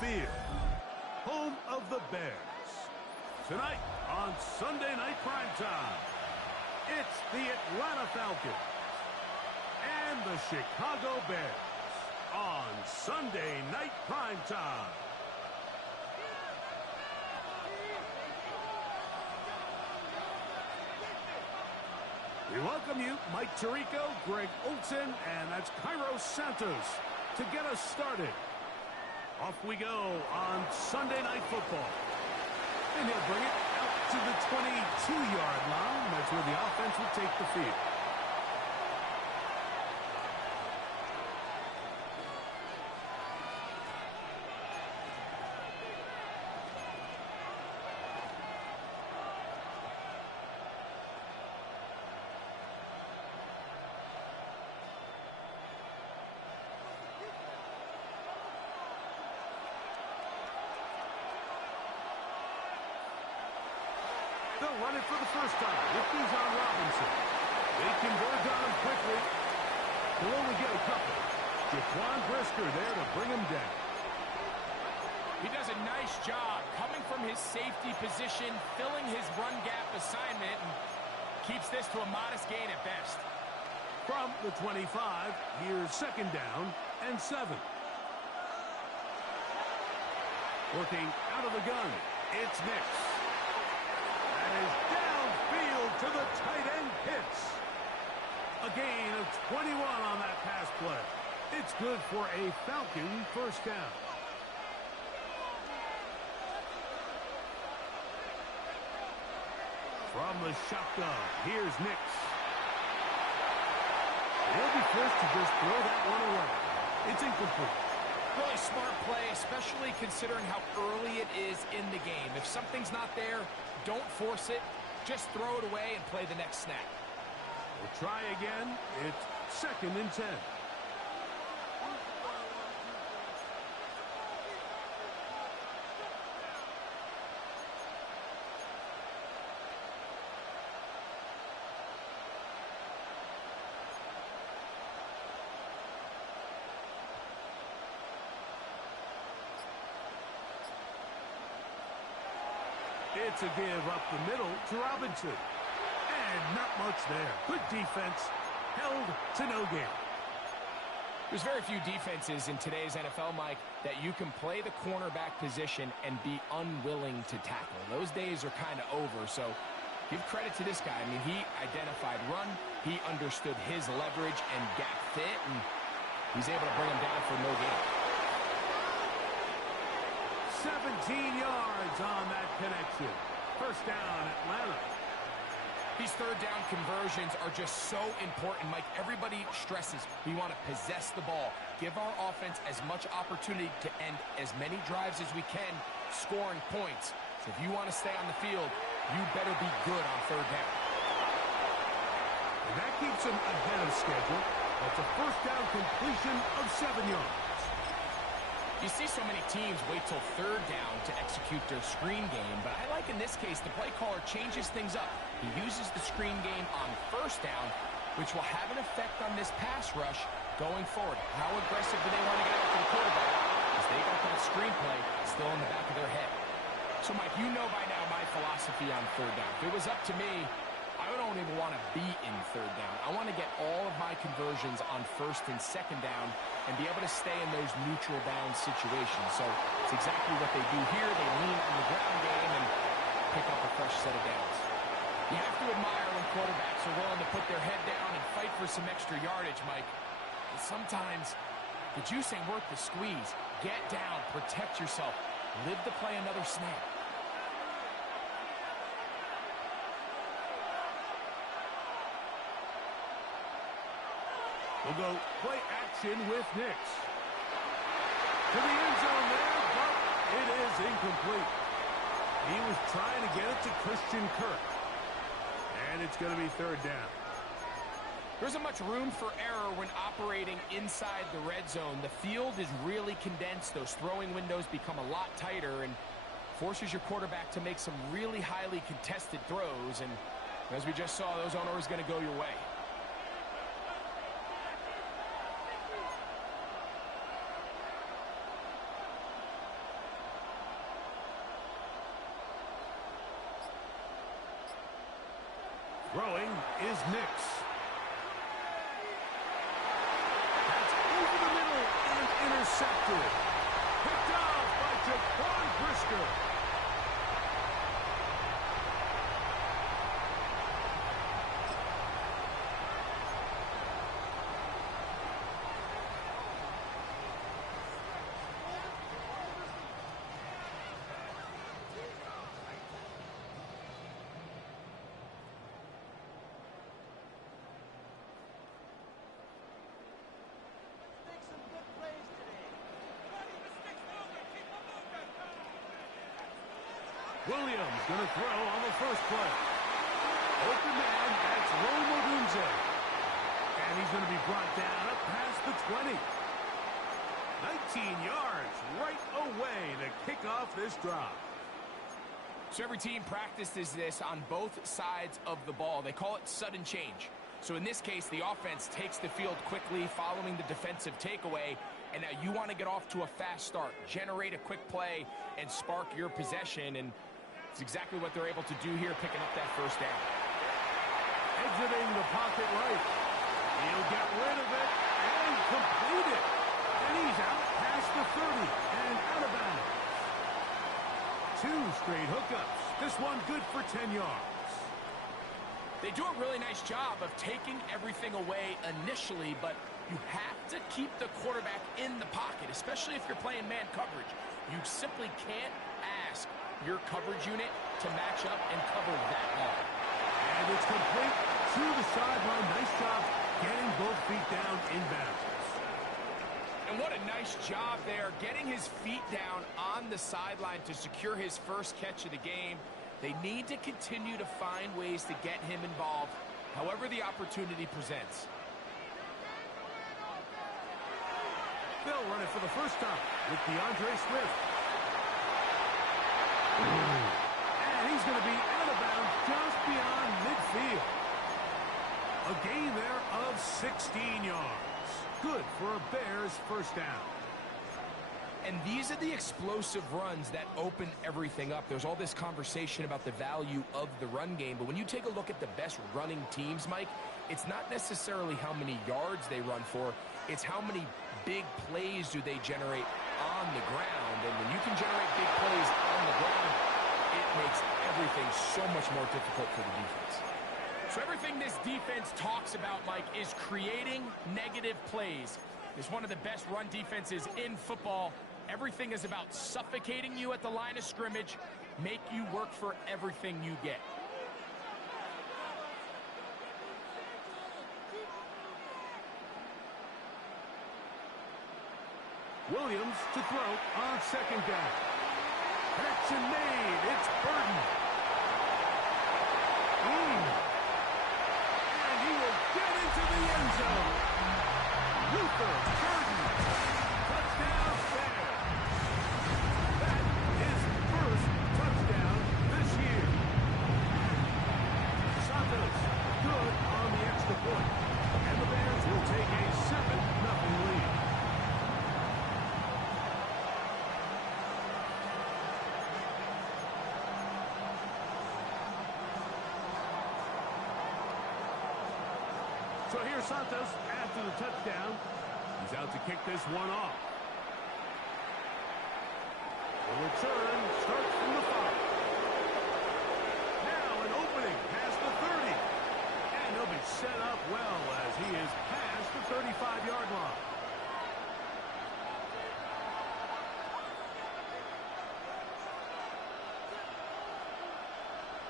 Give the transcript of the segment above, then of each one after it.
Field, home of the Bears. Tonight on Sunday Night Primetime, it's the Atlanta Falcons and the Chicago Bears on Sunday Night Primetime. We welcome you, Mike Tirico, Greg Olson, and that's Cairo Santos to get us started. Off we go on Sunday Night Football. And he'll bring it out to the 22-yard line. That's where the offense will take the field. They'll run it for the first time with Bijan Robinson. They converge on him quickly. He'll only get a couple. Jaquan Brisker there to bring him down. He does a nice job coming from his safety position, filling his run gap assignment, and keeps this to a modest gain at best. From the 25, here's second down and 7. Working out of the gun, it's Nix. Is downfield to the tight end Pitts. A gain of 21 on that pass play. It's good for a Falcon first down. From the shotgun, here's Nix. He'll be forced to just throw that one away. It's incomplete. Really smart play, especially considering how early it is in the game. If something's not there, don't force it. Just throw it away and play the next snap. We'll try again. It's second and 10. It's a give up the middle to Robinson. And not much there. Good defense. Held to no gain. There's very few defenses in today's NFL, Mike, that you can play the cornerback position and be unwilling to tackle. Those days are kind of over, so give credit to this guy. I mean, he identified run, he understood his leverage and gap fit, and he's able to bring him down for no gain. 17 yards on that connection. First down, Atlanta. These third down conversions are just so important, Mike. Everybody stresses we want to possess the ball, give our offense as much opportunity to end as many drives as we can, scoring points. So if you want to stay on the field, you better be good on third down. And that keeps him ahead of schedule. That's a first down completion of 7 yards. You see so many teams wait till third down to execute their screen game, but I like in this case the play caller changes things up. He uses the screen game on first down, which will have an effect on this pass rush going forward. How aggressive do they want to get after the quarterback? Because they got that screen play still in the back of their head. So, Mike, you know by now my philosophy on third down. If it was up to me, I don't even want to be in third down. I want to get all of my conversions on first and second down and be able to stay in those neutral down situations. So it's exactly what they do here. They lean on the ground game and pick up a fresh set of downs. You have to admire when quarterbacks are willing to put their head down and fight for some extra yardage, Mike. And sometimes the juice ain't worth the squeeze. Get down, protect yourself, live to play another snap. We'll go play action with Nix. To the end zone there, but it is incomplete. He was trying to get it to Christian Kirk. And it's going to be third down. There isn't much room for error when operating inside the red zone. The field is really condensed. Those throwing windows become a lot tighter and forces your quarterback to make some really highly contested throws. And as we just saw, those aren't always going to go your way. Throwing is Nix. That's over the middle and intercepted. Picked off by Jaquan Brisker. Williams going to throw on the first play. Open man, that's Rome Odunze. And he's going to be brought down up past the 20. 19 yards right away to kick off this drive. So every team practices this on both sides of the ball. They call it sudden change. So in this case, the offense takes the field quickly following the defensive takeaway. And now you want to get off to a fast start, generate a quick play, and spark your possession. And it's exactly what they're able to do here, picking up that first down. Exiting the pocket right. He'll get rid of it and complete it. And he's out past the 30 and out of bounds. 2 straight hookups. This one good for 10 yards. They do a really nice job of taking everything away initially, but you have to keep the quarterback in the pocket, especially if you're playing man coverage. You simply can't ask your coverage unit to match up and cover that ball. And it's complete to the sideline. Nice job getting both feet down in bounds. And what a nice job there, getting his feet down on the sideline to secure his first catch of the game. They need to continue to find ways to get him involved, however the opportunity presents. They'll run it for the first time with DeAndre Swift. And he's going to be out of bounds just beyond midfield. A gain there of 16 yards. Good for a Bears first down. And these are the explosive runs that open everything up. There's all this conversation about the value of the run game, but when you take a look at the best running teams, Mike, it's not necessarily how many yards they run for, it's how many big plays do they generate on the ground. And when you can generate big plays on the ground, it makes everything so much more difficult for the defense. So everything this defense talks about, Mike, is creating negative plays. It's one of the best run defenses in football. Everything is about suffocating you at the line of scrimmage, make you work for everything you get. Williams to throw on second down. Connection made. It's Burden. And he will get into the end zone. Luther Burden. Touchdown Bears. That is first touchdown this year. Santos good on the extra point. And the Bears will take a 7-0 lead. So here's Santos after the touchdown. He's out to kick this one off. The return starts from the 5. Now an opening past the 30. And he'll be set up well as he is past the 35-yard line.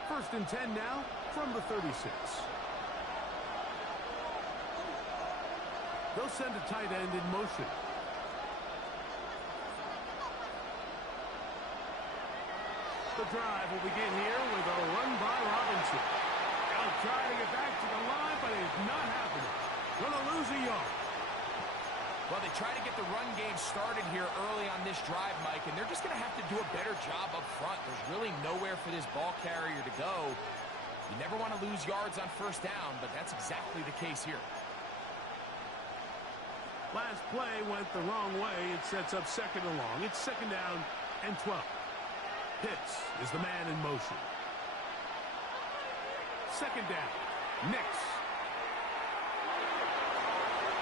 First and 10 now from the 36. They'll send a tight end in motion. The drive will begin here with a run by Robinson. They'll try to get back to the line, but it's not happening. Going to lose a yard. Well, they try to get the run game started here early on this drive, Mike, and they're just going to have to do a better job up front. There's really nowhere for this ball carrier to go. You never want to lose yards on first down, but that's exactly the case here. Last play went the wrong way. It sets up second and long. It's second down and 12. Pitts is the man in motion. Second down. Nix.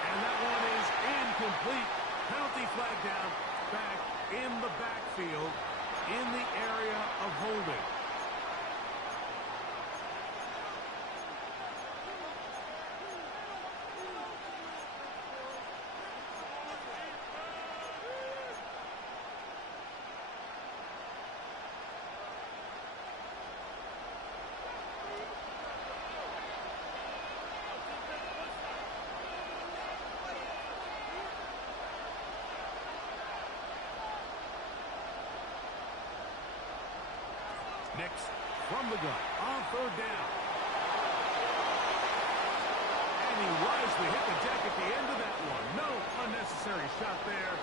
And that one is incomplete. Penalty flag down, back in the backfield, in the area of holding. Nix from the gun on third down. And he wisely hit the deck at the end of that one. No unnecessary shot there.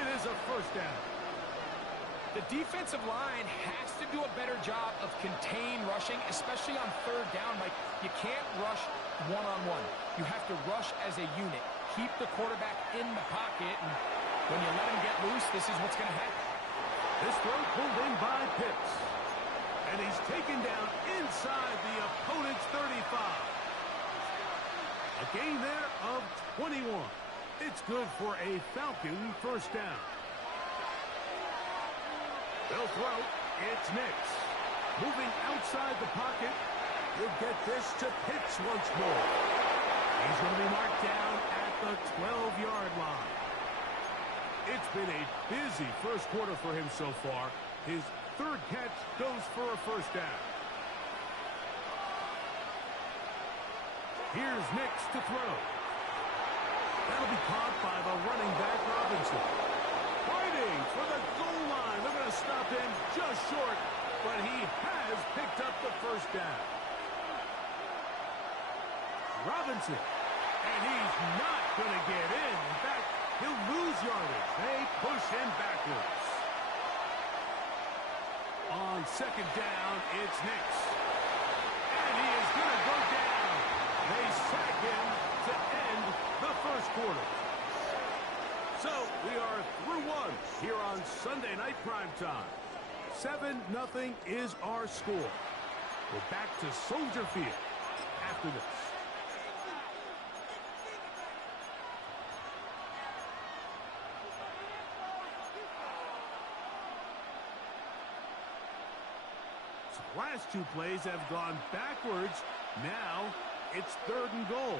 It is a first down. The defensive line has to do a better job of contain rushing, especially on third down. Like, you can't rush one-on-one. You have to rush as a unit. Keep the quarterback in the pocket, and when you let him get loose, this is what's going to happen. This throw pulled in by Pitts. And he's taken down inside the opponent's 35. A gain there of 21. It's good for a Falcon first down. They'll throw. It's Nix. Moving outside the pocket. He'll get this to Pitts once more. He's going to be marked down at the 12-yard line. It's been a busy first quarter for him so far. His third catch goes for a first down. Here's Nix to throw. That'll be caught by the running back, Robinson. Fighting for the goal line. They're going to stop him just short, but he has picked up the first down. Robinson, and he's not going to get in. In fact, he'll lose yardage. They push him backwards. On second down, it's Nix. And he is going to go down. They sack him to end the first quarter. So we are through one here on Sunday Night Primetime. 7-0 is our score. We're back to Soldier Field after this. Last two plays have gone backwards. Now it's third and goal.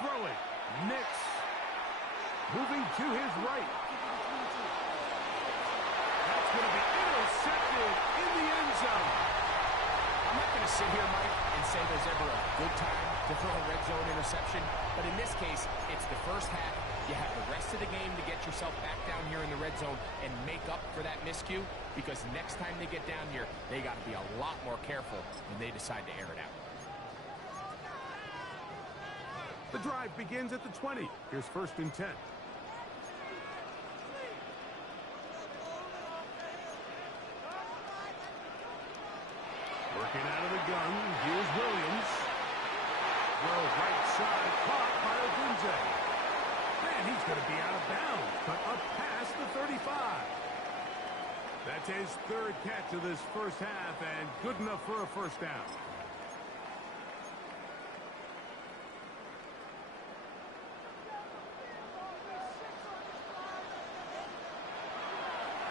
Throwing. Nix. Moving to his right. That's going to be intercepted in the end zone. I'm not going to sit here, Mike, and say there's ever a good time to throw a red zone interception. But in this case, it's the first half. You have the rest of the game to get yourself back down here in the red zone and make up for that miscue, because next time they get down here, they got to be a lot more careful when they decide to air it out. The drive begins at the 20. Here's first and 10. Working out of the gun, here's Williams. Throw right side, caught by Ogunze. And he's going to be out of bounds, but up past the 35. That's his third catch of this first half, and good enough for a first down.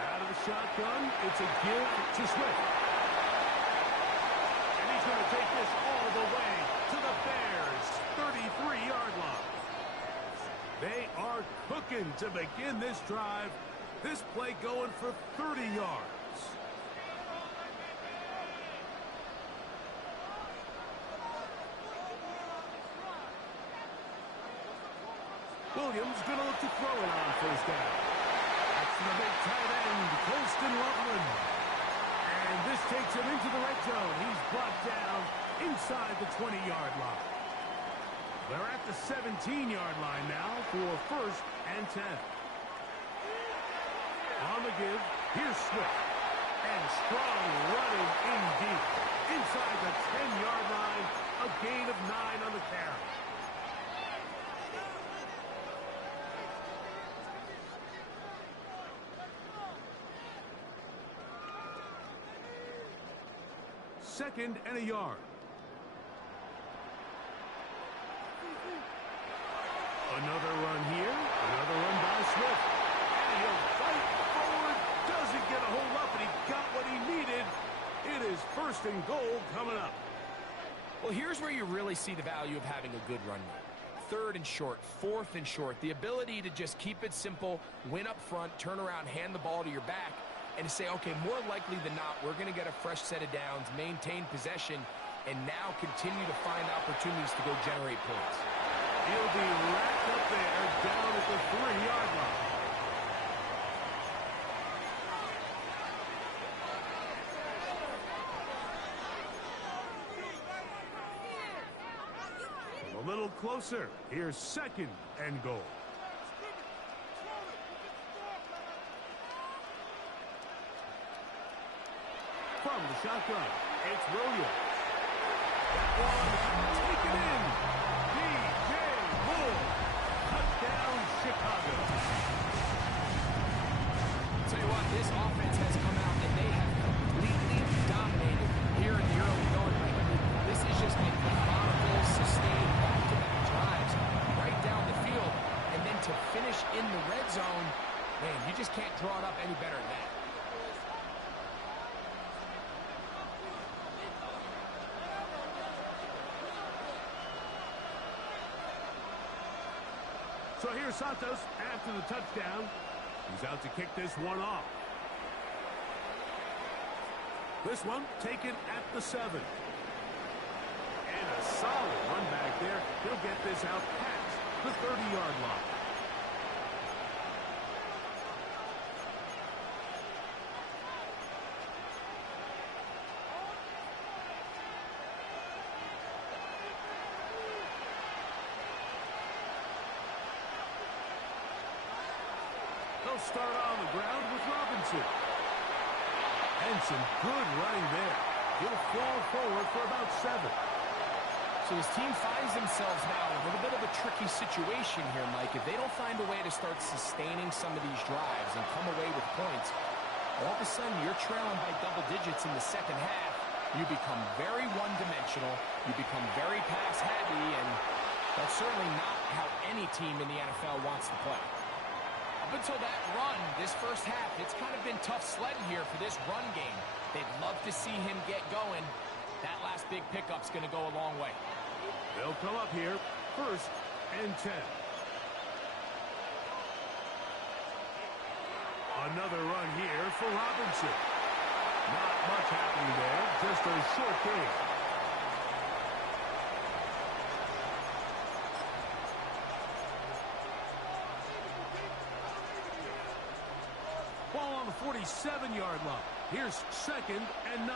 Out of the shotgun, it's a give to Swift. And he's going to take this all the way to the Bears' 33-yard line. They are cooking to begin this drive. This play going for 30 yards. Williams going to look to throw it on first down. That's the big tight end, Colston Loveland. And this takes him into the red zone. He's brought down inside the 20-yard line. They're at the 17-yard line now for first and 10. On the give, here's Swift. And strong running in deep. Inside the 10-yard line, a gain of 9 on the carry. 2nd and a yard. Another run here. Another run by Swift. And he'll fight forward. Doesn't get a hold up, and he got what he needed. It is 1st and goal coming up. Well, here's where you really see the value of having a good run game. 3rd and short, 4th and short. The ability to just keep it simple, win up front, turn around, hand the ball to your back, and to say, okay, more likely than not, we're going to get a fresh set of downs, maintain possession, and now continue to find opportunities to go generate points. He'll be racked up there down at the 3-yard line. A little closer. Here's 2nd and goal. From the shotgun, it's Williams. That one taken in. D.J. Moore. Touchdown, Chicago. I'll tell you what, this offense has come out and they have completely dominated here in the early going. This is just a methodical, sustained back-to-back drives right down the field. And then to finish in the red zone, man, you just can't draw it up any better than that. So here's Santos after the touchdown. He's out to kick this one off. This one taken at the 7. And a solid run back there. He'll get this out past the 30-yard line. They'll start on the ground with Robinson. And some good running there. He'll fall forward for about 7. So his team finds themselves now in a little bit of a tricky situation here, Mike. If they don't find a way to start sustaining some of these drives and come away with points, all of a sudden you're trailing by double digits in the second half. You become very one-dimensional. You become very pass-heavy, and that's certainly not how any team in the NFL wants to play. Up until that run, this first half, it's kind of been tough sledding here for this run game. They'd love to see him get going. That last big pickup's going to go a long way. They'll come up here, 1st and 10. Another run here for Robinson. Not much happening there, just a short game. Ball on the 47-yard line. Here's 2nd and 9.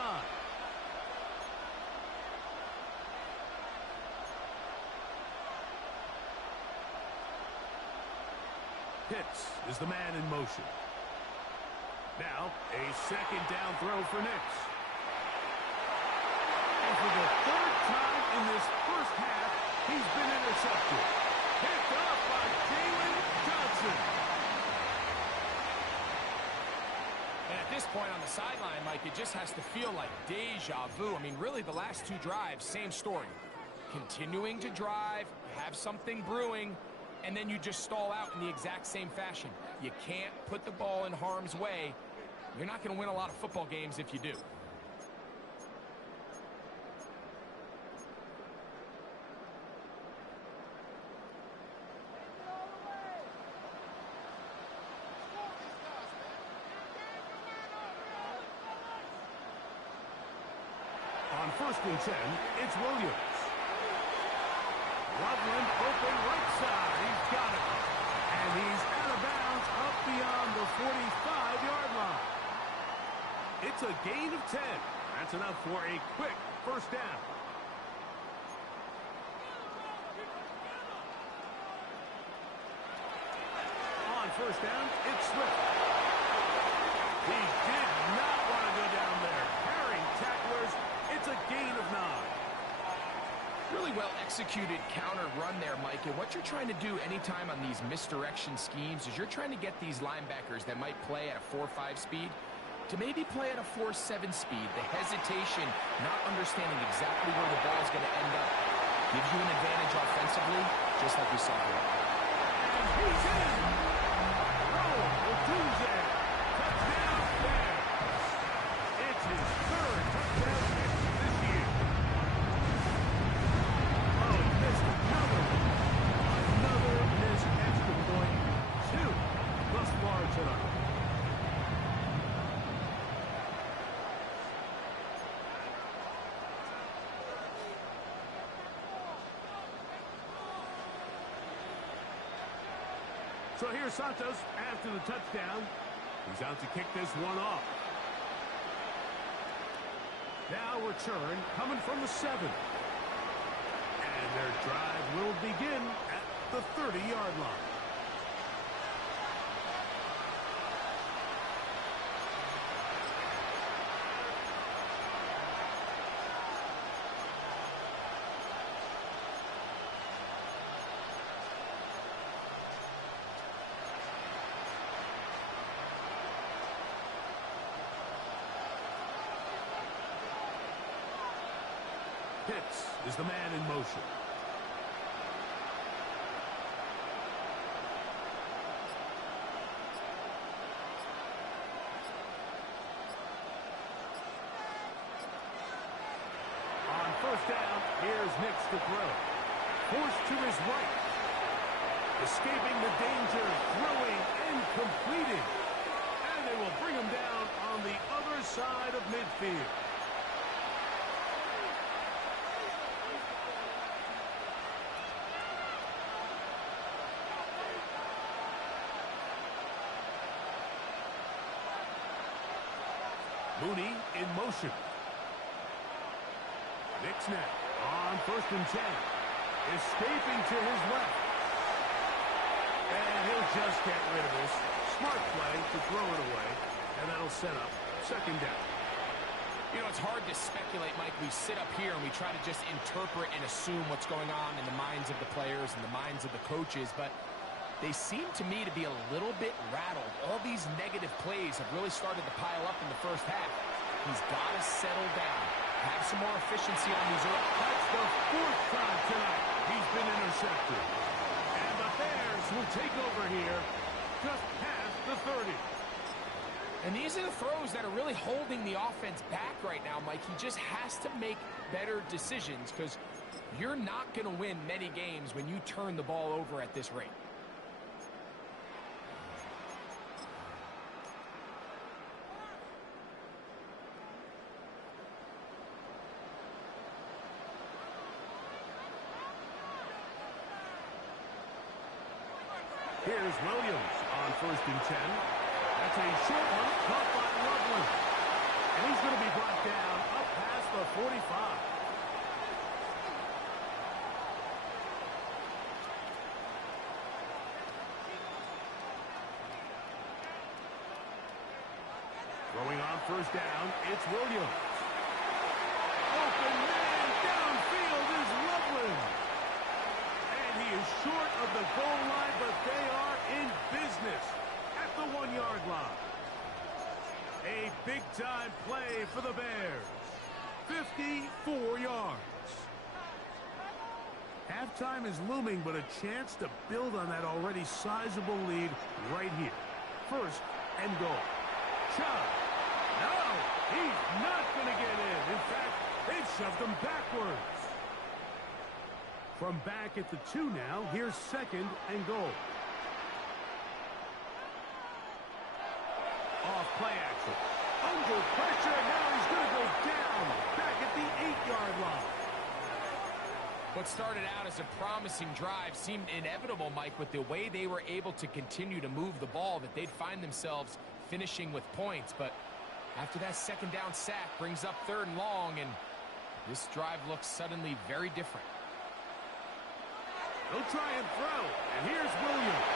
Pitts is the man in motion. Now, a 2nd down throw for Nix. And for the 3rd time in this first half, he's been intercepted. Picked up by Jalen Johnson. And at this point on the sideline, Mike, it just has to feel like deja vu. I mean, really, the last 2 drives, same story. Continuing to drive, have something brewing, and then you just stall out in the exact same fashion. You can't put the ball in harm's way. You're not going to win a lot of football games if you do. On 1st and 10, it's Williams. Loveland open right side. He's got it. And he's out of bounds up beyond the 45-yard line. It's a gain of 10. That's enough for a quick 1st down. On 1st down, it's Swift. He did not want to go down there. Carrying tacklers. It's a gain of 9. Really well executed counter run there, Mike. And what you're trying to do anytime on these misdirection schemes is you're trying to get these linebackers that might play at a 4-5 speed to maybe play at a 4.7 speed, the hesitation, not understanding exactly where the ball is going to end up, gives you an advantage offensively, just like we saw here. And he's in! Tuesday. Touchdown Bears. It's his third touchdown catch this year. Oh, he missed another one. Another missed extra point. 2 thus far tonight. So here's Santos after the touchdown. He's out to kick this one off. Now return coming from the 7. And their drive will begin at the 30-yard line. Pitts is the man in motion. On first down, here's Nix to throw. Forced to his right. Escaping the danger, throwing and completing. And they will bring him down on the other side of midfield. Mooney in motion. Nix now on first and 10. Escaping to his left. And he'll just get rid of this. Smart play to throw it away. And that'll set up second down. You know, it's hard to speculate, Mike. We sit up here and we try to just interpret and assume what's going on in the minds of the players and the minds of the coaches. But they seem to me to be a little bit rattled. All these negative plays have really started to pile up in the first half. He's got to settle down, have some more efficiency on these early. That's the 4th time tonight he's been intercepted. And the Bears will take over here just past the 30. And these are the throws that are really holding the offense back right now, Mike. He just has to make better decisions because you're not going to win many games when you turn the ball over at this rate. Here's Williams on first and 10. That's a short one caught by Loveland. And he's going to be brought down up past the 45. Throwing on first down, it's Williams. Open man downfield is Loveland. He is short of the goal line, but they are in business at the 1-yard line. A big-time play for the Bears. 54 yards. Halftime is looming, but a chance to build on that already sizable lead right here. First and goal. Chubb. No, he's not going to get in. In fact, they've shoved him backwards. From back at the 2 now, here's second and goal. Off play action. Under pressure, now he's going to go down. Back at the 8-yard line. What started out as a promising drive seemed inevitable, Mike, with the way they were able to continue to move the ball, that they'd find themselves finishing with points. But after that second down sack brings up 3rd and long, and this drive looks suddenly very different. They'll try and throw, and here's Williams.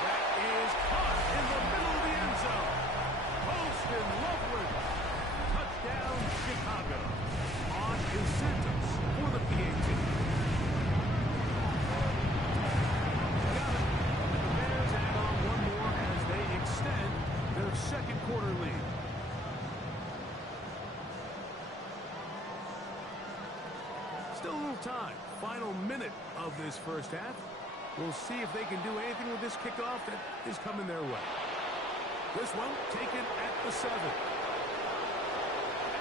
That is caught in the middle of the end zone. Poston Loveland. Touchdown, Chicago. On is Santos for the PAT. Got it. The Bears add on one more as they extend their second quarter lead. time. Final minute of this first half. We'll see if they can do anything with this kickoff that is coming their way. This one taken at the 7. And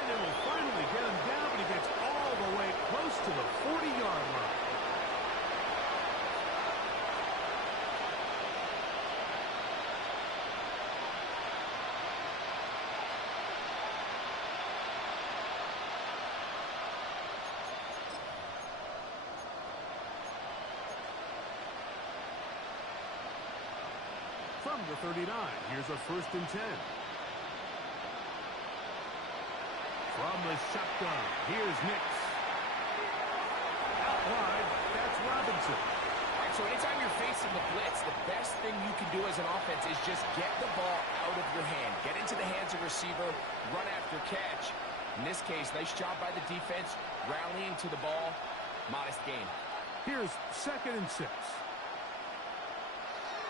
they will finally get him down, but he gets all the way close to the 40-yard line. From the 39, here's a 1st and 10. From the shotgun, here's Nix. Out wide, that's Robinson. All right, so anytime you're facing the blitz, the best thing you can do as an offense is just get the ball out of your hand. Get into the hands of receiver, run after catch. In this case, nice job by the defense, rallying to the ball. Modest gain. Here's 2nd and 6.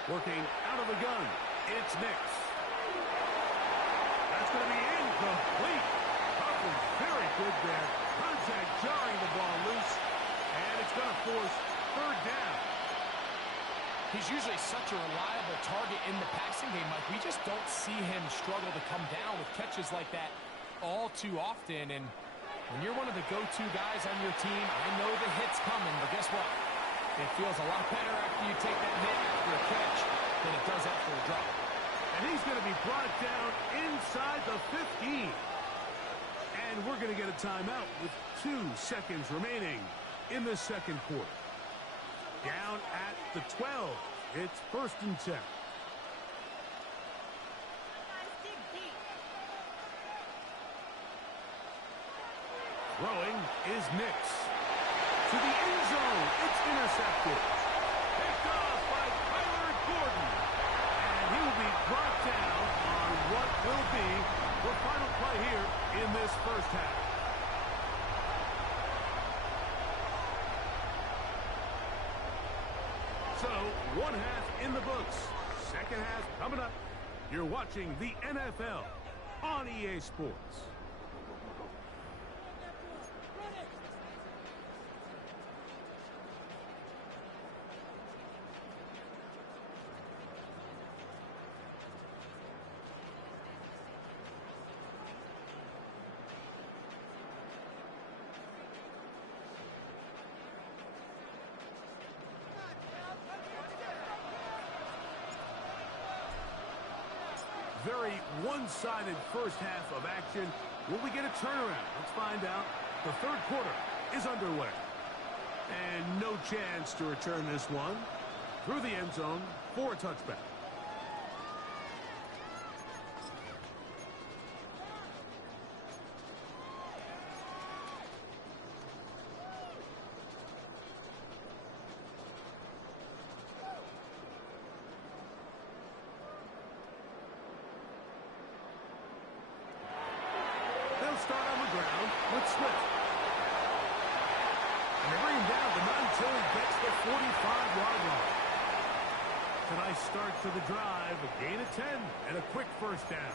Working out of the gun, it's Nix. That's going to be incomplete. Coverage very good there. Contact jarring the ball loose, and it's going to force 3rd down. He's usually such a reliable target in the passing game, Mike. We just don't see him struggle to come down with catches like that all too often. And when you're one of the go-to guys on your team, I know the hit's coming, but guess what? It feels a lot better after you take that hit after a catch than it does after a drop. And he's going to be brought down inside the 15. And we're going to get a timeout with 2 seconds remaining in the 2nd quarter. Down at the 12. It's 1st and 10. Throwing is Nix. To the end zone. It's intercepted. Picked off by Tyler Gordon. And he will be brought down on what will be the final play here in this first half. So, 1 half in the books. 2nd half coming up. You're watching the NFL on EA Sports. Very one-sided first half of action. Will we get a turnaround? Let's find out. The 3rd quarter is underway. And no chance to return this one through the end zone for a touchback. Start on the ground with Swift. And they bring him down, but not until he gets the 45-yard line. It's a nice start to the drive, a gain of 10, and a quick 1st down.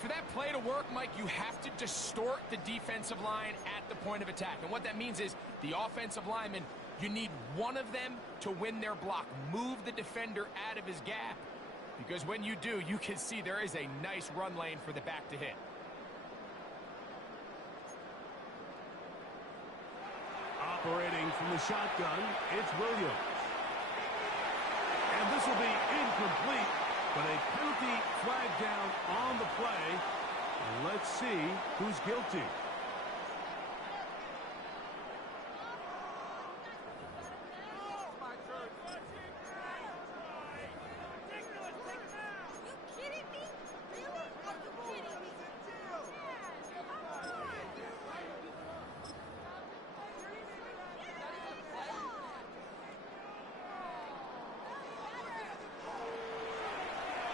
For that play to work, Mike, you have to distort the defensive line at the point of attack. And what that means is the offensive lineman, you need one of them to win their block. Move the defender out of his gap. Because when you do, you can see there is a nice run lane for the back to hit. Operating from the shotgun, it's Williams. And this will be incomplete, but a penalty flag down on the play. And let's see who's guilty.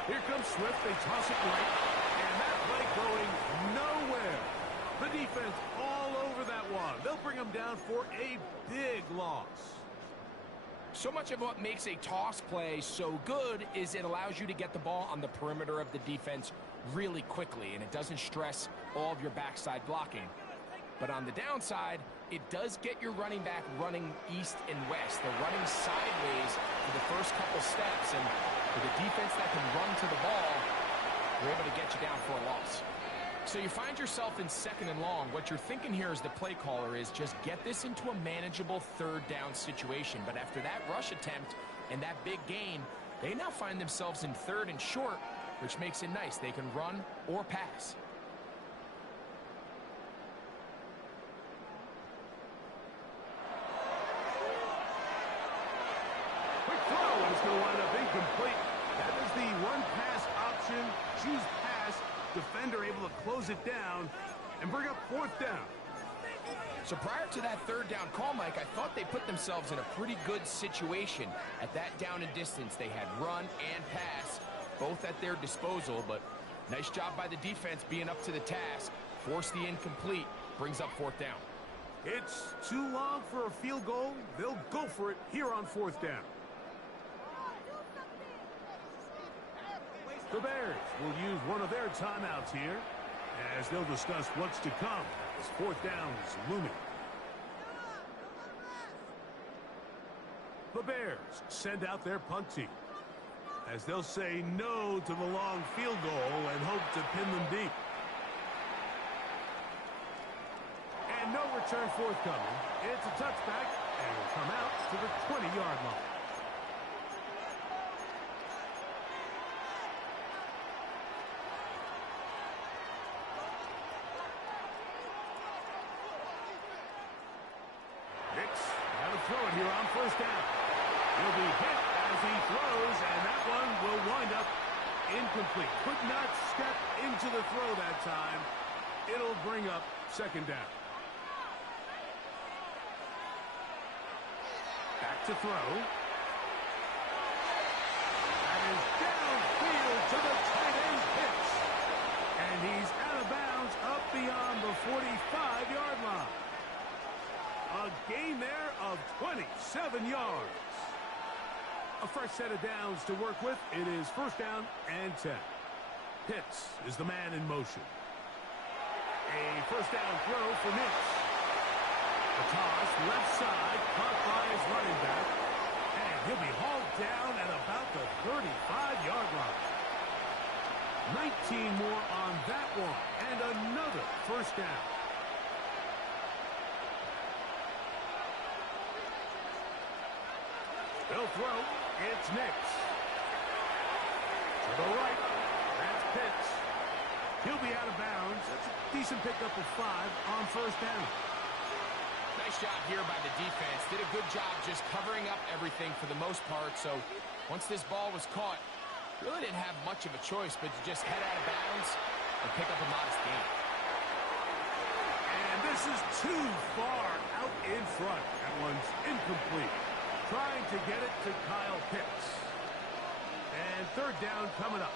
Here comes Swift. They toss it right. And that play going nowhere. The defense all over that one. They'll bring them down for a big loss. So much of what makes a toss play so good is it allows you to get the ball on the perimeter of the defense really quickly, and it doesn't stress all of your backside blocking. But on the downside, it does get your running back running east and west. They're running sideways for the first couple steps, and with a defense that can run to the ball, they're able to get you down for a loss. So you find yourself in 2nd and long. What you're thinking here as the play caller is just get this into a manageable 3rd down situation. But after that rush attempt and that big gain, they now find themselves in 3rd and short, which makes it nice. They can run or pass. Quick throw, and it's going to wind up incomplete. That is the run-pass option. Choose pass. Defender able to close it down and bring up 4th down. So prior to that 3rd down call, Mike, I thought they put themselves in a pretty good situation. At that down and distance, they had run and pass, both at their disposal, but nice job by the defense being up to the task. Force the incomplete, brings up 4th down. It's too long for a field goal. They'll go for it here on 4th down. The Bears will use one of their timeouts here as they'll discuss what's to come as 4th down is looming. The Bears send out their punt team as they'll say no to the long field goal and hope to pin them deep. And no return forthcoming. It's a touchback and will come out to the 20-yard line. Throw it here on 1st down. He'll be hit as he throws, and that one will wind up incomplete. Could not step into the throw that time. It'll bring up 2nd down. Back to throw. That is downfield to the tight end pitch. And he's out of bounds up beyond the 45-yard line. A gain there of 27 yards. A fresh set of downs to work with. It is 1st down and 10. Pitts is the man in motion. A 1st down throw for Nix. A toss left side, caught by his running back. And he'll be hauled down at about the 35-yard line. 19 more on that one. And another 1st down. They'll throw. It's Nix. To the right. That's Pitts. He'll be out of bounds. That's a decent pickup of 5 on 1st down. Nice job here by the defense. Did a good job just covering up everything for the most part. So once this ball was caught, really didn't have much of a choice but to just head out of bounds and pick up a modest gain. And this is too far out in front. That one's incomplete. Trying to get it to Kyle Pitts. And 3rd down coming up.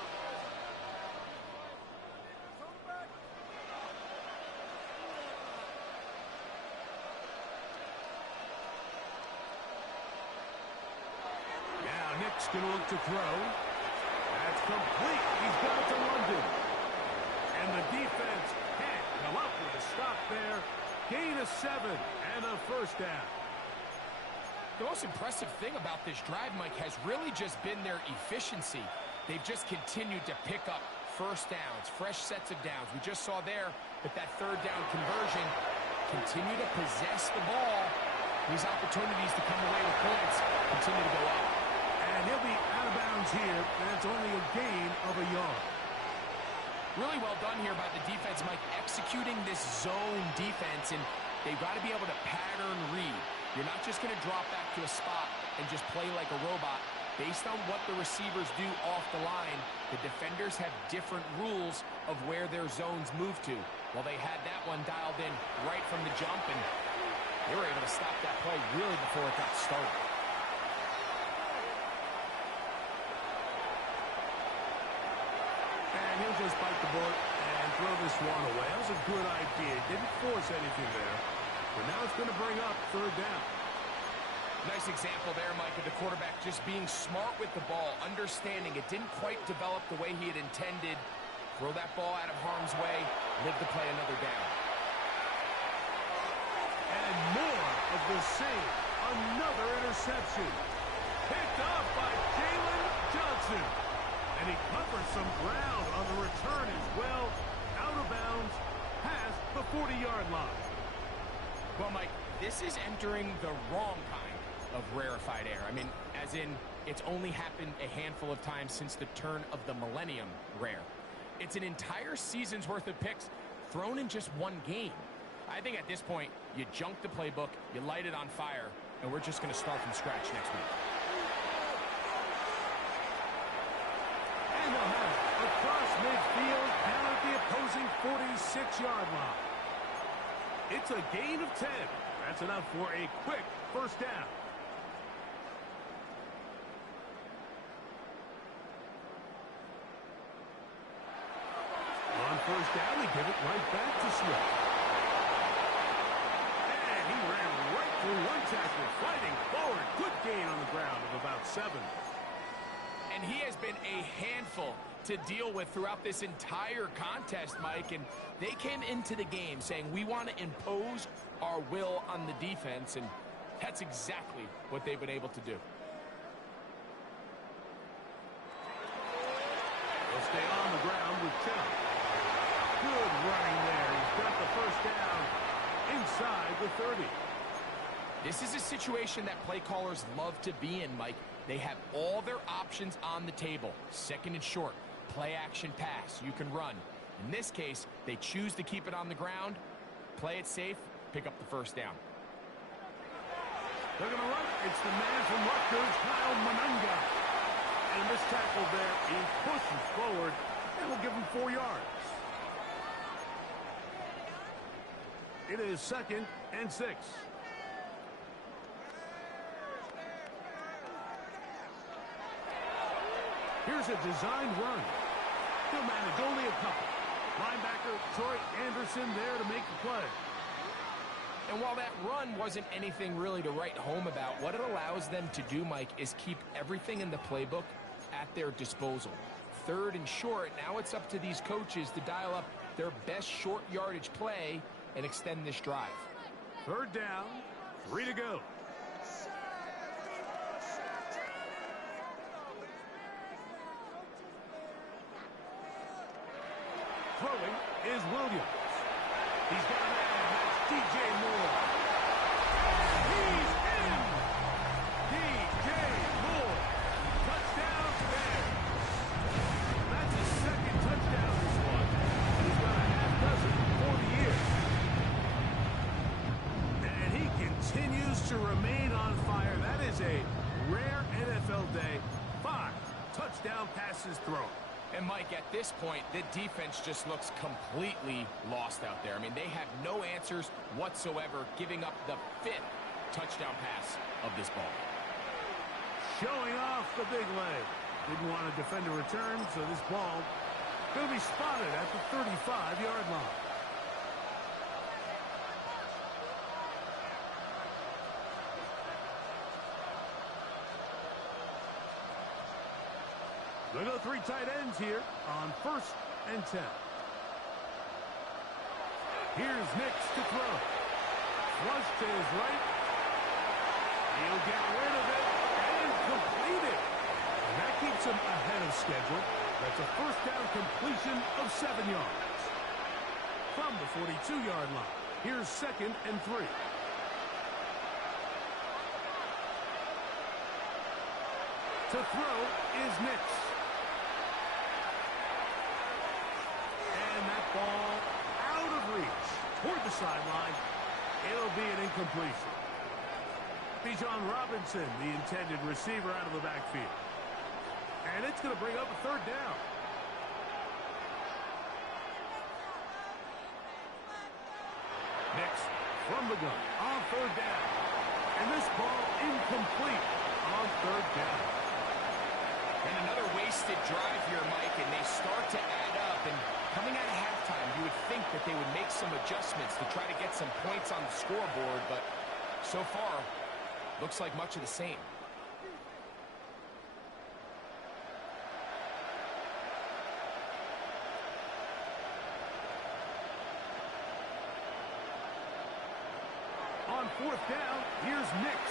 Now Nick's going to look to throw. That's complete. He's got it to London. And the defense can't come up with a stop there. Gain of 7 and a 1st down. The most impressive thing about this drive, Mike, has really just been their efficiency. They've just continued to pick up 1st downs, fresh sets of downs. We just saw there with that 3rd down conversion, continue to possess the ball. These opportunities to come away with points continue to go up. And he'll be out of bounds here. That's only a gain of a yard. Really well done here by the defense, Mike, executing this zone defense, and they've got to be able to pattern read. You're not just going to drop back to a spot and just play like a robot. Based on what the receivers do off the line, the defenders have different rules of where their zones move to. Well, they had that one dialed in right from the jump, and they were able to stop that play really before it got started. And he'll just bite the bullet and throw this one away. That was a good idea. Didn't force anything there. But now it's going to bring up 3rd down. Nice example there, Mike, of the quarterback just being smart with the ball, understanding it didn't quite develop the way he had intended. Throw that ball out of harm's way, live to play another down. And the save. Another interception. Picked up by Jalen Johnson. And he covers some ground on the return as well. Out of bounds, past the 40-yard line. Well, Mike, this is entering the wrong kind of rarefied air. I mean, as in, it's only happened a handful of times since the turn of the millennium rare. It's an entire season's worth of picks thrown in just one game. I think at this point, you junk the playbook, you light it on fire, and we're just going to start from scratch next week. And they'll have it across midfield, down at the opposing 46-yard line. It's a gain of 10. That's enough for a quick first down. On first down, they give it right back to Swift. And he ran right through one tackle, fighting forward. Good gain on the ground of about 7. And he has been a handful to deal with throughout this entire contest, Mike. And they came into the game saying, we want to impose our will on the defense. And that's exactly what they've been able to do. They'll stay on the ground with Chubb. Good running there. He's got the first down inside the 30. This is a situation that play callers love to be in, Mike. They have all their options on the table. Second and short, play action pass. You can run. In this case, they choose to keep it on the ground, play it safe, pick up the first down. They're going to run. It's the man from Rutgers, Kyle Monunga. And this tackle there, he pushes forward, and will give him 4 yards. It is 2nd and 6. Here's a designed run. He'll manage only a couple. Linebacker Troy Anderson there to make the play. And while that run wasn't anything really to write home about, what it allows them to do, Mike, is keep everything in the playbook at their disposal. 3rd and short, now it's up to these coaches to dial up their best short yardage play and extend this drive. 3rd down, 3 to go. Throwing is Williams. He's got a man. That's DJ Moore. And he's in. DJ Moore. Touchdown Bears. That's his 2nd touchdown this one. He's got a half dozen for the year. And he continues to remain on fire. That is a rare NFL day. 5 touchdown passes thrown. And, Mike, at this point, the defense just looks completely lost out there. I mean, they have no answers whatsoever, giving up the 5th touchdown pass of this ball. Showing off the big leg. Didn't want to defend a return, so this ball going to be spotted at the 35-yard line. They go 3 tight ends here on 1st and 10. Here's Nix to throw. Flush to his right. He'll get rid of it and complete it. And that keeps him ahead of schedule. That's a first down completion of 7 yards. From the 42-yard line. Here's 2nd and 3. To throw is Nix. And that ball out of reach toward the sideline. It'll be an incompletion. Bijan Robinson, the intended receiver, out of the backfield. And it's going to bring up a 3rd down. Next, from the gun on 3rd down. And this ball incomplete on 3rd down. And another wasted drive here, Mike, and they start to add up. And coming out of halftime, you would think that they would make some adjustments to try to get some points on the scoreboard, but so far, looks like much of the same. On 4th down, Here's Nix.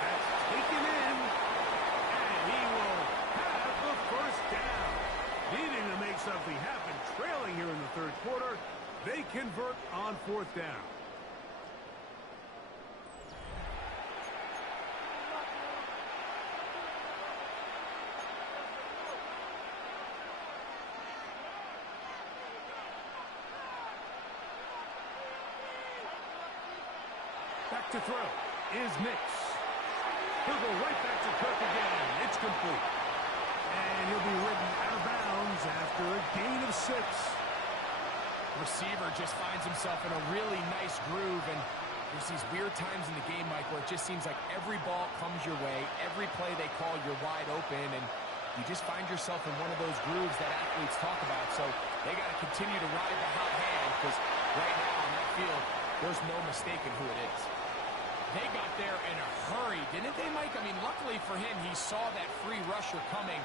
That's taken in. And he will have the first down. Needing to make something happen, trailing here in the third quarter. They convert on fourth down. Back to throw is Nix. He'll go right back to Kirk again. It's complete. And he'll be ridden out of bounds after a gain of 6. Receiver just finds himself in a really nice groove, and there's these weird times in the game, Mike, where it just seems like every ball comes your way, every play they call, you're wide open, and you just find yourself in one of those grooves that athletes talk about. So they got to continue to ride the hot hand, because right now on that field, there's no mistaking who it is. They got there in a hurry, didn't they, Mike? I mean, luckily for him, he saw that free rusher coming,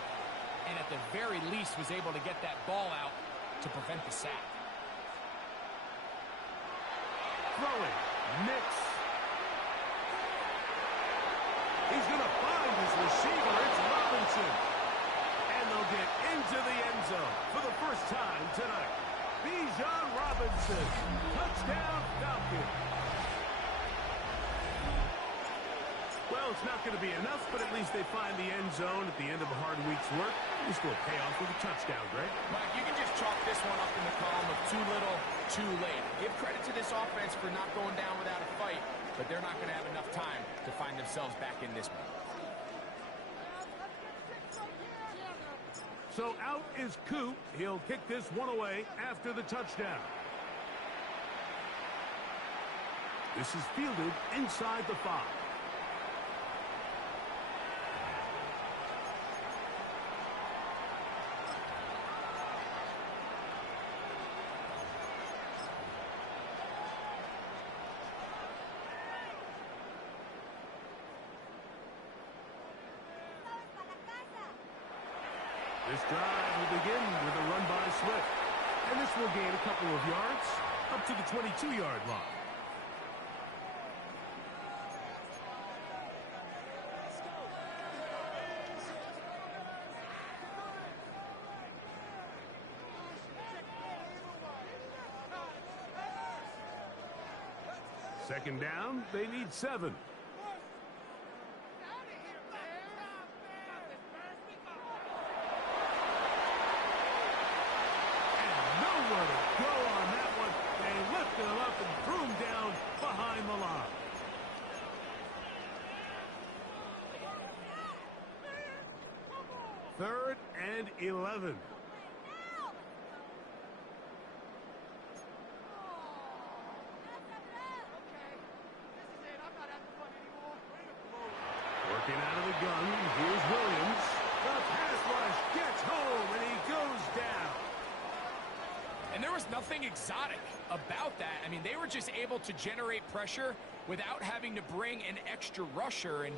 and at the very least was able to get that ball out to prevent the sack. Throwing, Nix. He's going to find his receiver. It's Robinson. And they'll get into the end zone for the first time tonight. Bijan Robinson. Touchdown, Falcons. Well, it's not going to be enough, but at least they find the end zone at the end of a hard week's work. This will pay off with a touchdown, Greg. Mike, you can just chalk this one up in the column of too little, too late. Give credit to this offense for not going down without a fight, but they're not going to have enough time to find themselves back in this one. So out is Coop. He'll kick this one away after the touchdown. This is fielded inside the 5. This drive will begin with a run by Swift. And this will gain a couple of yards up to the 22-yard line. Second down, they need 7. Behind the line. Third and 11. Working out of the gun, here's Williams. The pass rush gets home, and he goes down. And there was nothing exotic about that. I mean, they were just able to generate pressure without having to bring an extra rusher. And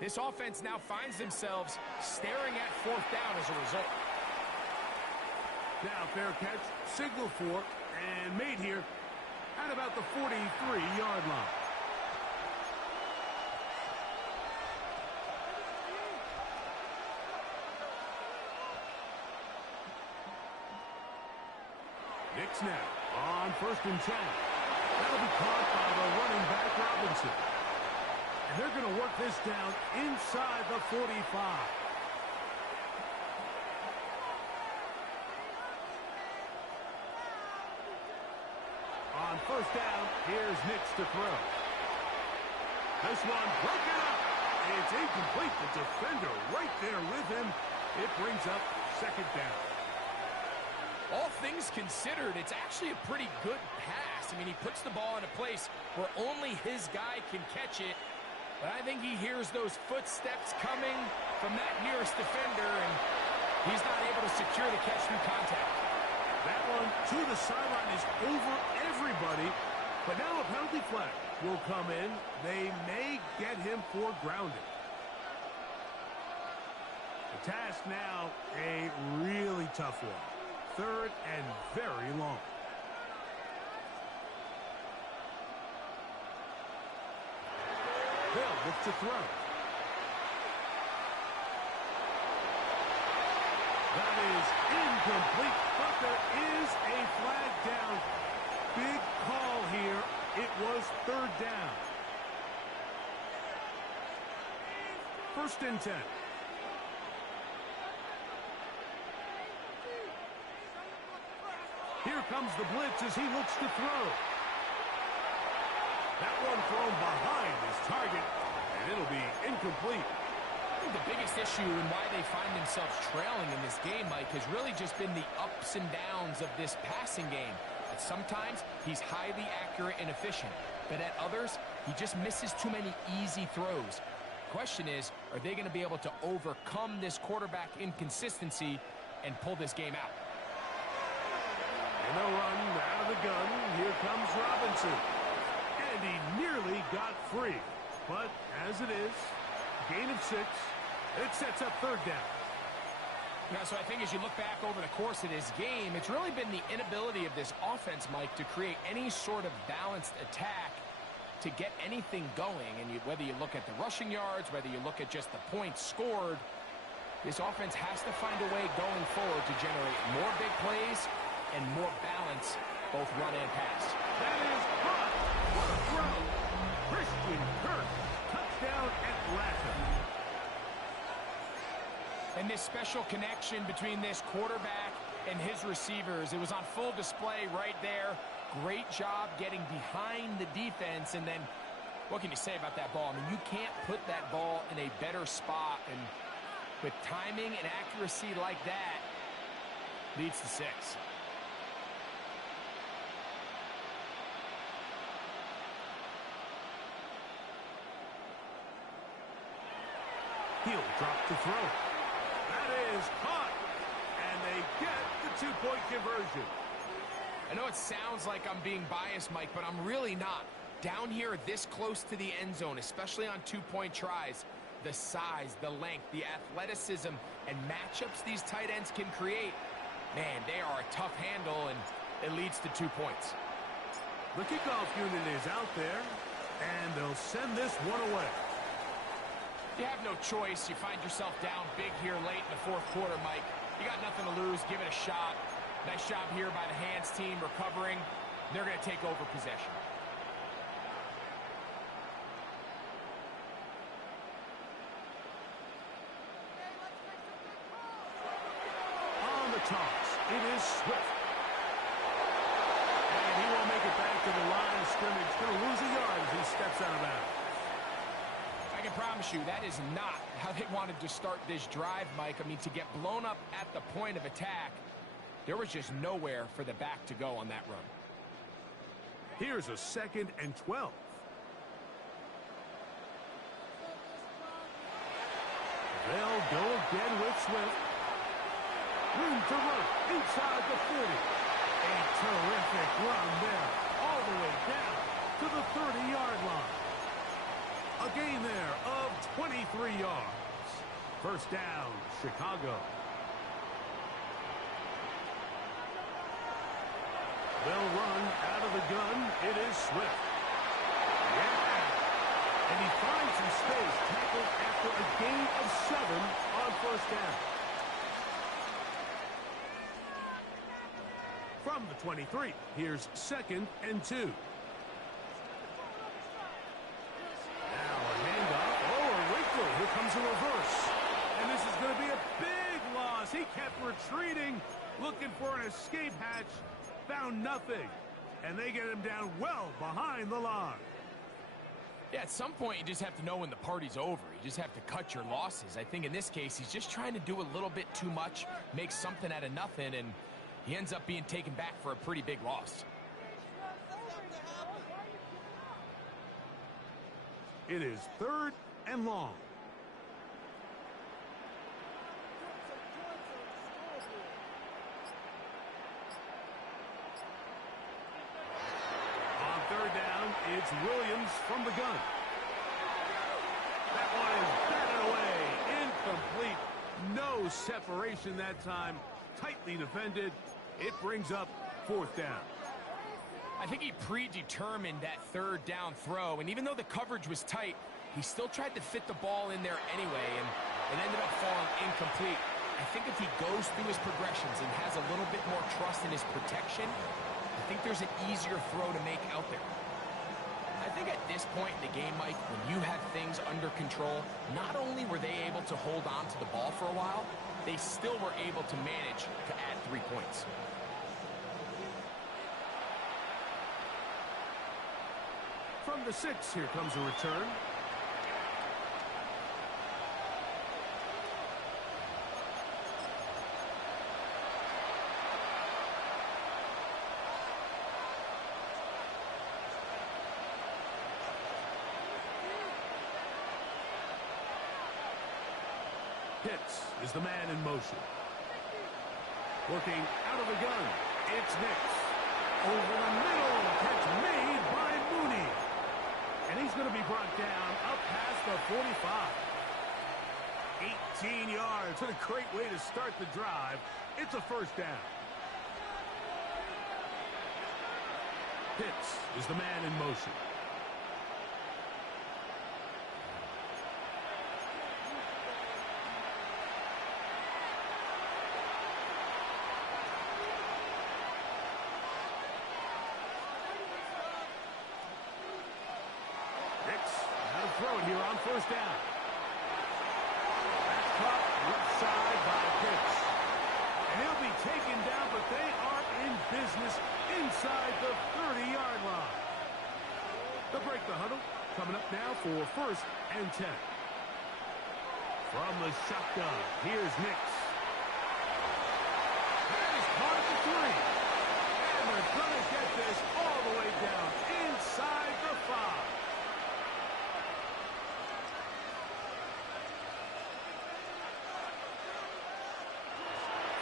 this offense now finds themselves staring at fourth down as a result. Now, fair catch, signal for, and made here at about the 43-yard line. Nix now on 1st and 10. That'll be caught by the running back Robinson. And they're going to work this down inside the 45. On 1st down, here's Nix to throw. This one broken up. It's incomplete. The defender right there with him. It brings up 2nd down. All things considered, it's actually a pretty good pass. I mean, he puts the ball in a place where only his guy can catch it. But I think he hears those footsteps coming from that nearest defender, and he's not able to secure the catch through contact. That one to the sideline is over everybody. But now a penalty flag will come in. They may get him for grounding. The task now, a really tough one. 3rd and very long. They'll look to throw. That is incomplete, but there is a flag down. Big call here. It was third down. First and 10. Here comes the blitz as he looks to throw. That one thrown behind his target, and it'll be incomplete. I think the biggest issue and why they find themselves trailing in this game, Mike, has really just been the ups and downs of this passing game. At sometimes, he's highly accurate and efficient, but at others, he just misses too many easy throws. The question is, are they going to be able to overcome this quarterback inconsistency and pull this game out? And they'll run out of the gun. Here comes Robinson. And he nearly got free. But as it is, gain of 6, it sets up third down. Now, so I think as you look back over the course of this game, it's really been the inability of this offense, Mike, to create any sort of balanced attack to get anything going. And whether you look at the rushing yards, whether you look at just the points scored, this offense has to find a way going forward to generate more big plays and more balance, both run and pass. That is caught. What a throw. Christian Kirk. Touchdown Atlanta. And this special connection between this quarterback and his receivers, it was on full display right there. Great job getting behind the defense. And then what can you say about that ball? I mean, you can't put that ball in a better spot. And with timing and accuracy like that, leads to 6. He'll drop to throw. That is caught. And they get the 2-point conversion. I know it sounds like I'm being biased, Mike, but I'm really not. Down here this close to the end zone, especially on 2-point tries, the size, the length, the athleticism, and matchups these tight ends can create, man, they are a tough handle, and it leads to 2 points. The kickoff unit is out there, and they'll send this one away. You have no choice. You find yourself down big here late in the fourth quarter, Mike. You got nothing to lose. Give it a shot. Nice job here by the hands team recovering. They're going to take over possession. On the toss, it is Swift. And he won't make it back to the line of scrimmage. Going to lose a yard as he steps out of bounds. I can promise you that is not how they wanted to start this drive, Mike. I mean, to get blown up at the point of attack, there was just nowhere for the back to go on that run. Here's a 2nd and 12. They'll go again with Swift. Room to run inside the 40. A terrific run there, all the way down to the 30-yard line. A gain there of 23 yards. First down, Chicago. They'll run out of the gun. It is Swift. Yeah. And he finds some space, tackled after a gain of 7 on first down. From the 23, here's 2nd and 2. Now a handoff. Oh, a wrinkle. Here comes a reverse. And this is going to be a big loss. He kept retreating, looking for an escape hatch. Found nothing. And they get him down well behind the line. Yeah, at some point, you just have to know when the party's over. You just have to cut your losses. I think in this case, he's just trying to do a little bit too much, make something out of nothing, and he ends up being taken back for a pretty big loss. It is 3rd and long. On 3rd down, it's Williams from the gun. That one is batted away. Incomplete. No separation that time. Tightly defended. It brings up 4th down. I think he predetermined that 3rd down throw, and even though the coverage was tight, He still tried to fit the ball in there anyway, and it ended up falling incomplete. I think if he goes through his progressions and has a little bit more trust in his protection, I think there's an easier throw to make out there. I think at this point in the game, Mike, when you have things under control, not only were they able to hold on to the ball for a while, they still were able to manage to add 3 points. From the 6, here comes a return. Pitts is the man in motion. Working out of the gun. It's Nix. Over the middle. Catch made by Mooney. And he's going to be brought down up past the 45. 18 yards. What a great way to start the drive. It's a first down. Pitts is the man in motion. Throw it here on first down. That's caught left side by Pitts. And he'll be taken down, but they are in business inside the 30-yard line. They'll break the huddle. Coming up now for first and 10. From the shotgun, here's Nix. That is caught at the 3. And they're going to get this all the way down inside the 5.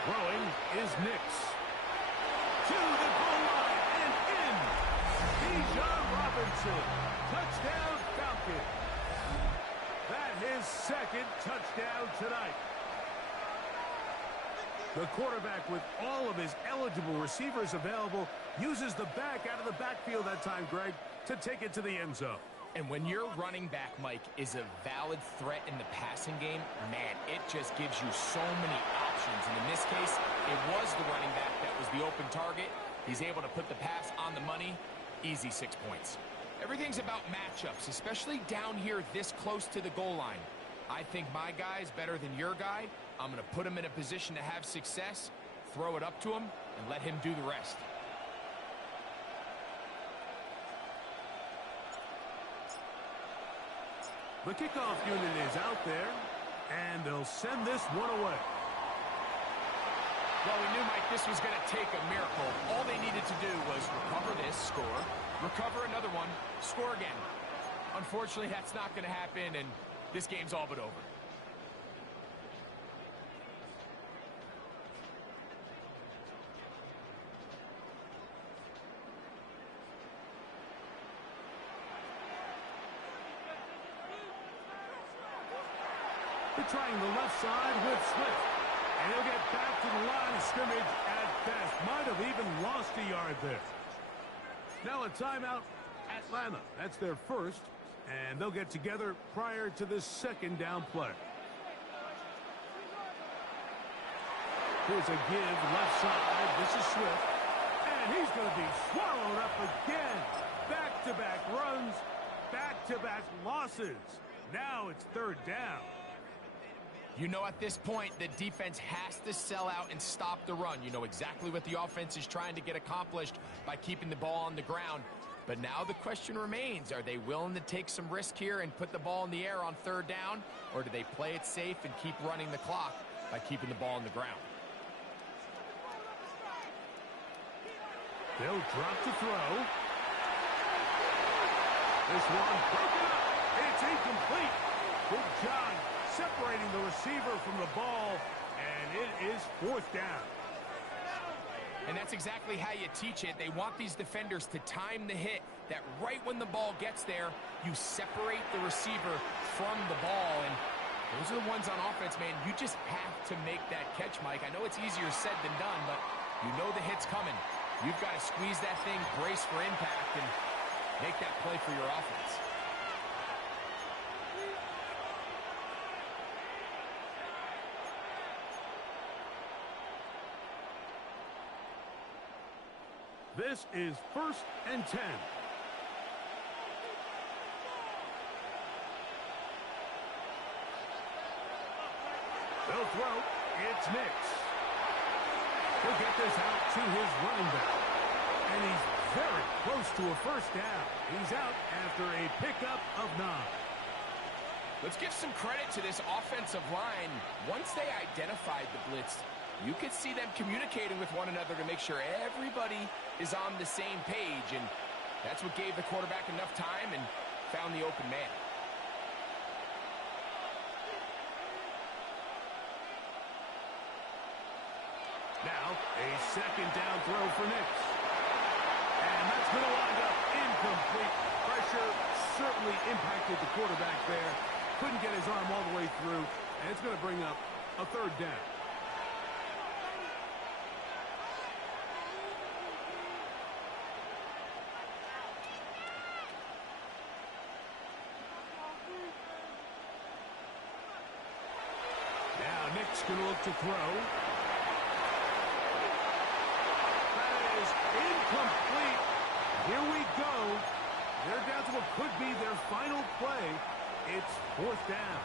Throwing is Nix. To the goal line and in. Bijan Robinson. Touchdown Falcons. That his second touchdown tonight. The quarterback, with all of his eligible receivers available, uses the back out of the backfield that time, Greg, to take it to the end zone. And when your running back, Mike, is a valid threat in the passing game, man, it just gives you so many options. And in this case, it was the running back that was the open target. He's able to put the pass on the money. Easy 6 points. Everything's about matchups, especially down here this close to the goal line. I think my guy's better than your guy. I'm going to put him in a position to have success, throw it up to him, and let him do the rest. The kickoff unit is out there, and they'll send this one away. Well, we knew, Mike, this was going to take a miracle. All they needed to do was recover this, score, recover another one, score again. Unfortunately, that's not going to happen, and this game's all but over. They're trying the left side with Swift. And he'll get back to the line of scrimmage at best. Might have even lost a yard there. Now a timeout, Atlanta. That's their first. And they'll get together prior to this second down play. Here's a give left side. This is Swift. And he's going to be swallowed up again. Back-to-back runs. Back-to-back losses. Now it's third down. You know, at this point, the defense has to sell out and stop the run. You know exactly what the offense is trying to get accomplished by keeping the ball on the ground. But now the question remains, are they willing to take some risk here and put the ball in the air on third down? Or do they play it safe and keep running the clock by keeping the ball on the ground? They'll drop to throw. This one broken up. It's incomplete. Good job separating the receiver from the ball, and it is fourth down. And that's exactly how you teach it. They want these defenders to time the hit, that right when the ball gets there, you separate the receiver from the ball. And those are the ones on offense, man. You just have to make that catch, Mike. I know it's easier said than done, but you know the hit's coming. You've got to squeeze that thing, brace for impact, and make that play for your offense. This is 1st and 10. They'll throw. It's Nix. He'll get this out to his running back. And he's very close to a first down. He's out after a pickup of 9. Let's give some credit to this offensive line. Once they identified the blitz, you could see them communicating with one another to make sure everybody is on the same page. And that's what gave the quarterback enough time and found the open man. Now, a 2nd down throw for Nix. And that's going to wind up incomplete. Pressure certainly impacted the quarterback there. Couldn't get his arm all the way through. And it's going to bring up a 3rd down. Now, Nick's going to look to throw. Incomplete. Here we go. They're down to what could be their final play. It's 4th down.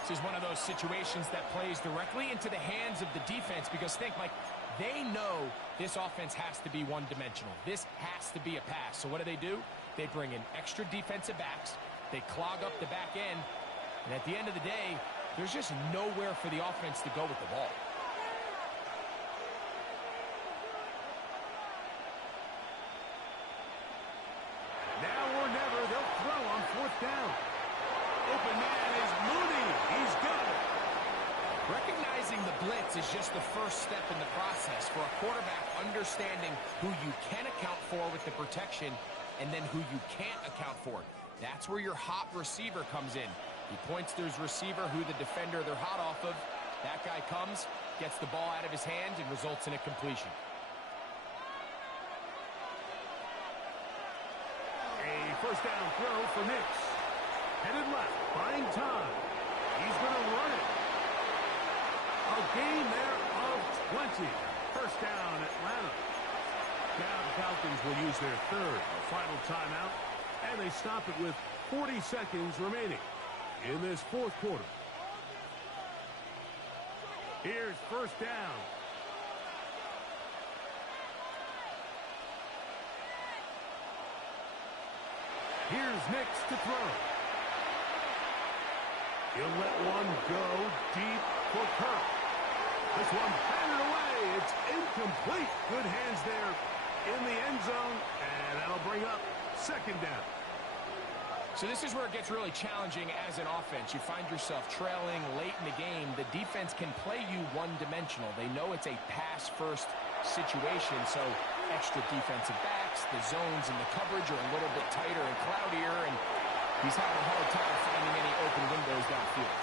This is one of those situations that plays directly into the hands of the defense because think, Mike, they know this offense has to be one-dimensional. This has to be a pass. So what do? They bring in extra defensive backs. They clog up the back end. And at the end of the day, there's just nowhere for the offense to go with the ball. Down. Open man is Mooney. He's got it. Recognizing the blitz is just the first step in the process for a quarterback understanding who you can account for with the protection and then who you can't account for. That's where your hot receiver comes in. He points to his receiver who the defender they're hot off of. That guy comes, gets the ball out of his hand, and results in a completion. First down throw for Nix. Headed left, buying time. He's going to run it. A gain there of 20. First down, Atlanta. Now the Falcons will use their 3rd and final timeout, and they stop it with 40 seconds remaining in this 4th quarter. Here's 1st down. Here's Nix to throw. He'll let one go deep for Kirk. This one batted away. It's incomplete. Good hands there in the end zone, and that'll bring up 2nd down. So this is where it gets really challenging as an offense. You find yourself trailing late in the game. The defense can play you one-dimensional. They know it's a pass-first situation, so extra defensive backs, the zones and the coverage are a little bit tighter and cloudier, and he's having a hard time finding any open windows downfield.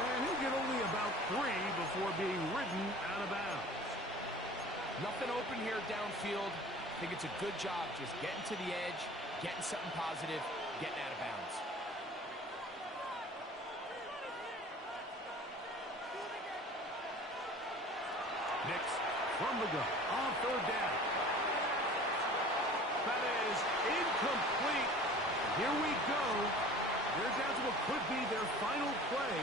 And he'll get only about 3 before being ridden out of bounds. Nothing open here downfield. I think it's a good job just getting to the edge, getting something positive, getting out of bounds. Nix from the gun on 3rd down. That is incomplete. Here we go. They're down to what could be their final play.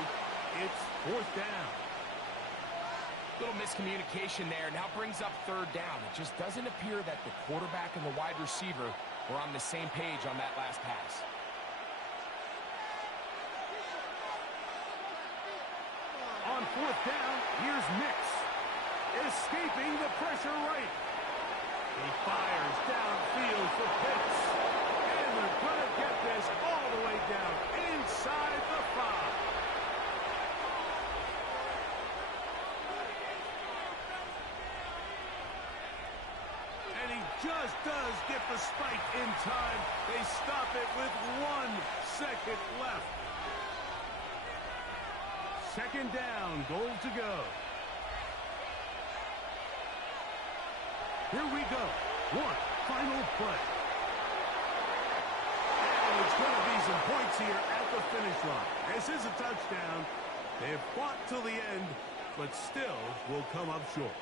It's 4th down. Little miscommunication there. Now brings up 3rd down. It just doesn't appear that the quarterback and the wide receiver were on the same page on that last pass. On 4th down, here's Nix. Escaping the pressure right. He fires downfield for Pitts. And they're going to get this all the way down inside the 5. And he just does get the spike in time. They stop it with 1 second left. 2nd down, goal to go. Here we go. 1 final play. And it's going to be some points here at the finish line. This is a touchdown. They have fought till the end, but still will come up short.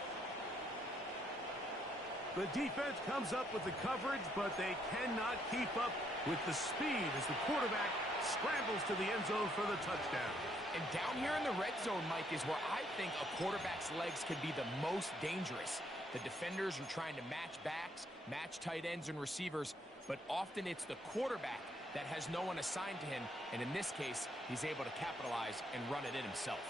The defense comes up with the coverage, but they cannot keep up with the speed as the quarterback scrambles to the end zone for the touchdown. And down here in the red zone, Mike, is where I think a quarterback's legs can be the most dangerous. The defenders are trying to match backs, match tight ends and receivers, but often it's the quarterback that has no one assigned to him, and in this case, he's able to capitalize and run it in himself.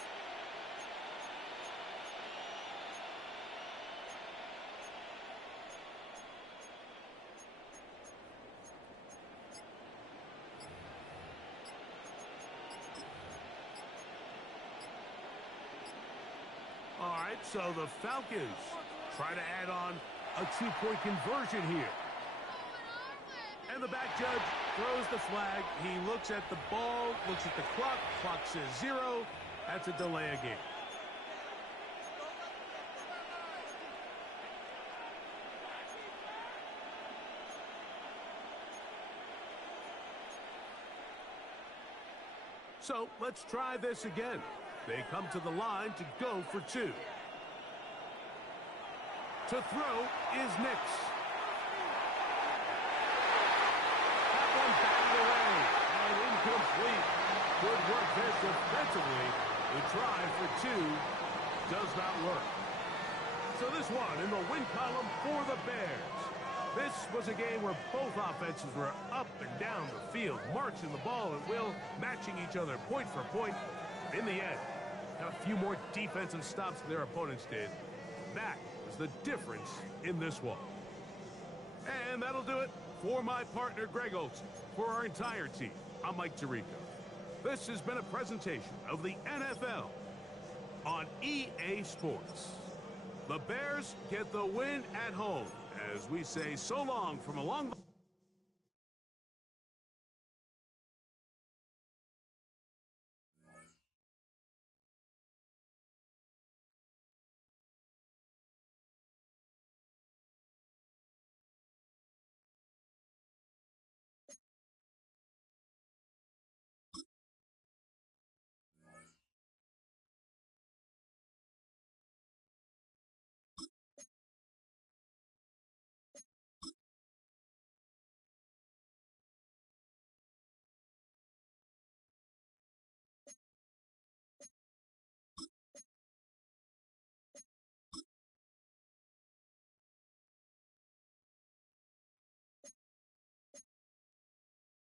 All right, so the Falcons try to add on a two-point conversion here. And the back judge throws the flag. He looks at the ball, looks at the clock. Clock says 0. That's a delay of game. So let's try this again. They come to the line to go for 2. To throw is Nix. That one batted away and incomplete. Good work there defensively. The try for 2 does not work. So this one in the win column for the Bears. This was a game where both offenses were up and down the field, marching the ball at will, matching each other point for point. In the end, got a few more defensive stops than their opponents did. That was the difference in this one. And that'll do it for my partner, Greg Olsen. For our entire team, I'm Mike Tirico. This has been a presentation of the NFL on EA Sports. The Bears get the win at home as we say so long from along the